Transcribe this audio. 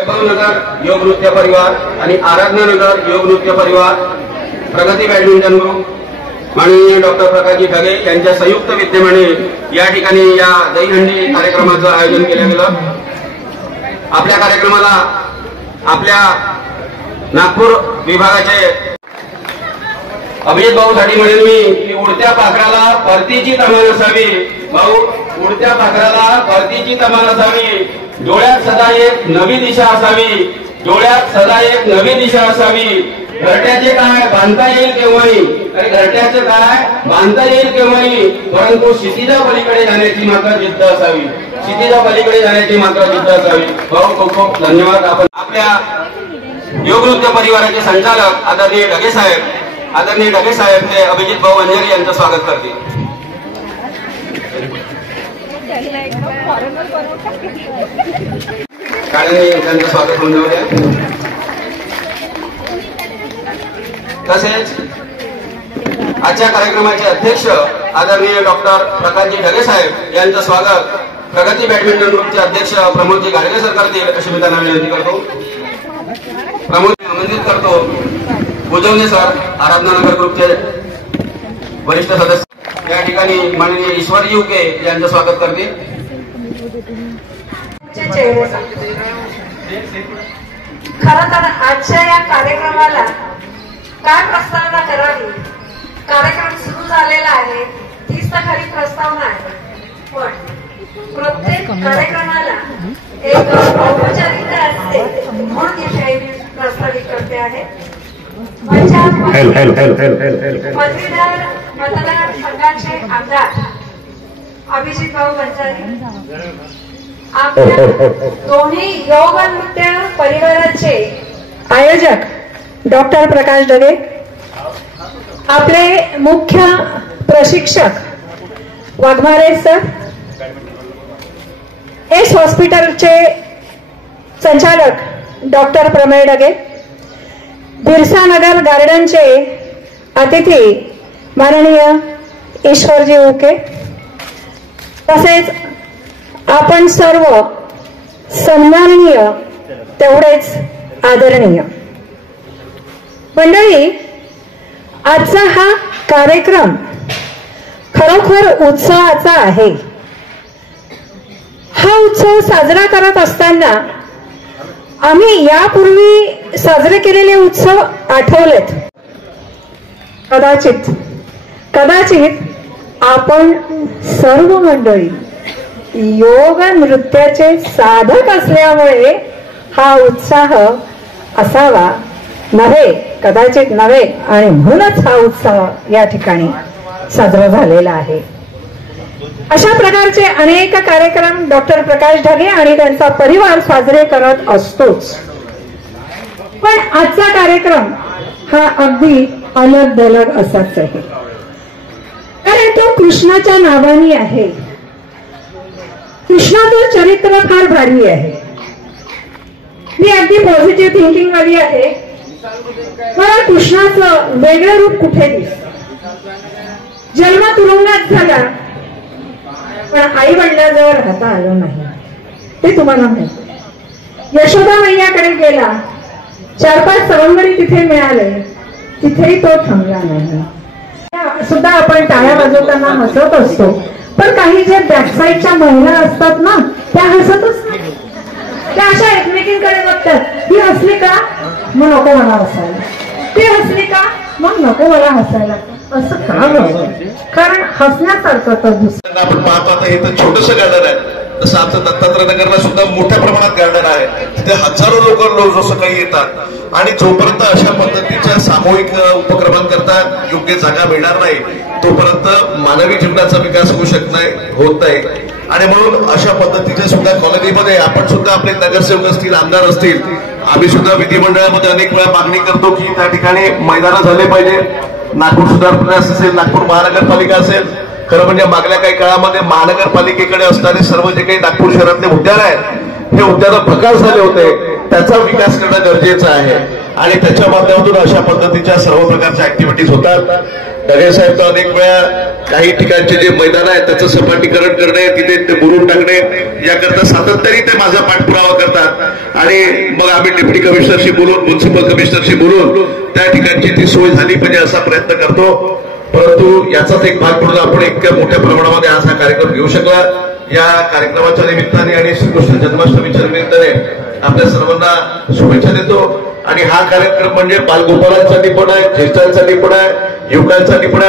वैभव नगर योग नृत्य परिवार आणि आराधना नगर योग नृत्य परिवार, प्रगती बॅडमिंटन ग्रुप माननीय डॉक्टर प्रकाशजी ढगे यांच्या संयुक्त विद्यमाने या ठिकाणी या दहीहंडी कार्यक्रमाचं आयोजन केलं गेलं। आपल्या कार्यक्रमाला आपल्या नागपूर विभागाचे अभिजित भाऊ साठी म्हणेन मी की उडत्या पाखराला परतीची तमान असावी। भाऊ, उडत्या पाखराला परतीची तमान असावी, डोळ्यात सदा एक नवी दिशा असावी, डोळ्यात सदा एक नवी दिशा असावी। घरट्याचे काय बांधता येईल केव्हाही, अरे घरट्याचे काय बांधता येईल केव्हाही, परंतु क्षितिजा पलीकडे जाण्याची मात्र जिद्द असावी, क्षितिजा पलीकडे जाण्याची मात्र जिद्द असावी। भाऊ खूप खूप धन्यवाद। आपण आपल्या योग नृत्य परिवाराचे संचालक आदरणीय ढगे साहेब हे अभिजित भाऊ अंजरी यांचं स्वागत करतील। त्यांचं स्वागत होऊन जाऊ द्या। तसेच आजच्या कार्यक्रमाचे अध्यक्ष आदरणीय डॉक्टर प्रकाशजी ढगे साहेब यांचं स्वागत प्रगती बॅडमिंटन ग्रुपचे अध्यक्ष प्रमोदजी गाडगे सर करतील अशी मी त्यांना विनंती करतो। प्रमोदजी आमंत्रित करतो बुजवणे सर आराधना नगर ग्रुपचे वरिष्ठ सदस्य या ठिकाणी माननीय ईश्वरी युके यांचं स्वागत करतील। खरं तर आजच्या या कार्यक्रमाला काय प्रस्तावना करावी, कार्यक्रम सुरू झालेला आहे, तीच तर खरी प्रस्तावना आहे, पण प्रत्येक कार्यक्रमाला एक औपचारिकता असते म्हणून इथे प्रस्तावित करते आहे। पदवीधर मतदारसंघाचे आमदार अभिजित भाऊ बंजारी, आपल्या दोन्ही योग नृत्य परिवाराचे आयोजक डॉक्टर प्रकाश ढगे, आपले मुख्य प्रशिक्षक वाघमारे सर, एस हॉस्पिटलचे संचालक डॉक्टर प्रमेय ढगे, बिरसा नगर गार्डनचे अतिथी माननीय ईश्वरजी उके, तसेच आपण सर्व सन्माननीय तेवढेच आदरणीय मंडळी, आजचा हा कार्यक्रम खरोखर उत्सवाचा आहे। हा उत्सव साजरा करत असताना आम्ही यापूर्वी साजरे केलेले उत्सव आठवलेत। कदाचित आपण सर्व मंडळी योग नृत्याचे साधक असल्यामुळे हा उत्साह असावा नव्हे, कदाचित नव्हे, आणि म्हणूनच हा उत्सव या ठिकाणी साजरा झालेला आहे। अशा प्रकारचे अनेक कार्यक्रम डॉक्टर प्रकाश ढगे आणि त्यांचा परिवार साजरे करत असतोच, पण आजचा कार्यक्रम हा अगदी अलग दलग असाच आहे, कारण तो कृष्णाच्या नावाने आहे। कृष्णाचं चरित्र फार भारी आहे। मी अगदी पॉझिटिव्ह थिंकिंग वाली आहे। मला कृष्णाचं वेगळं रूप कुठे दिसत? जन्म तुरुंगात झाला, पण आई वडिलांजवळ राहता आलं नाही, ते तुम्हाला माहिती। यशोदा मैयाकडे गेला, 4-5 सवंगडी तिथे मिळाले, तिथेही तो थांबला नाही। सुद्धा आपण टाळ्या वाजवताना हसत असतो, पण काही जे बॅकसाईडच्या महिला असतात ना, त्या हसतच नाही, त्या अशा एकमेकींकडे बघतात, ती हसली का मग नको मला हसायला, ती हसली का मग नको मला हसायला, असं का बघ? कारण हसण्यासारखं तर दुसरं आपण पाहतो आता हे तर छोटंसं गार्डन आहे, तसं आमचं दत्तात्रय नगरला सुद्धा मोठ्या प्रमाणात गार्डन आहे, तिथे हजारो लोक जसं काही येतात आणि जोपर्यंत अशा पद्धतीच्या सामूहिक उपक्रमांकरता योग्य जागा मिळणार नाही तोपर्यंत मानवी जीवनाचा विकास होत नाही। आणि म्हणून अशा पद्धतीच्या सुद्धा कॉलनीमध्ये आपण सुद्धा आपले नगरसेवक असतील, आमदार असतील, आम्ही सुद्धा विधिमंडळामध्ये अनेक वेळा मागणी करतो की त्या ठिकाणी मैदान झाले पाहिजे। नागपूर सुधार प्रयास असेल, नागपूर महानगरपालिका असेल, खरं म्हणजे मागल्या काही काळामध्ये महानगरपालिकेकडे असणारे सर्व जे काही नागपूर शहरातले उद्यान आहेत, हे उद्यान प्रकार झाले होते, त्याचा विकास करणं गरजेचं आहे आणि त्याच्या माध्यमातून अशा पद्धतीच्या सर्व प्रकारच्या ऍक्टिव्हिटीज होतात. ढगे साहेब तर अनेक वेळा काही ठिकाणचे जे मैदान आहे त्याचं सपाटीकरण करणे, तिथे ते बुरून टाकणे याकरता सातत्याने ते माझा पाठपुरावा करतात आणि मग आम्ही डेप्युटी कमिशनरशी बोलून, म्युन्सिपल कमिशनरशी बोलून त्या ठिकाणची ती सोय झाली पाहिजे असा प्रयत्न करतो. परंतु याचाच एक भाग म्हणून आपण इतक्या मोठ्या प्रमाणामध्ये आज हा कार्यक्रम घेऊ शकला. या कार्यक्रमाच्या निमित्ताने आणि श्रीकृष्ण जन्माष्टमीच्या निमित्ताने आपल्या सर्वांना शुभेच्छा देतो. आणि हा कार्यक्रम म्हणजे बालगोपालांसाठी पण आहे, ज्येष्ठांसाठी पण आहे, युवकांसाठी पण आहे.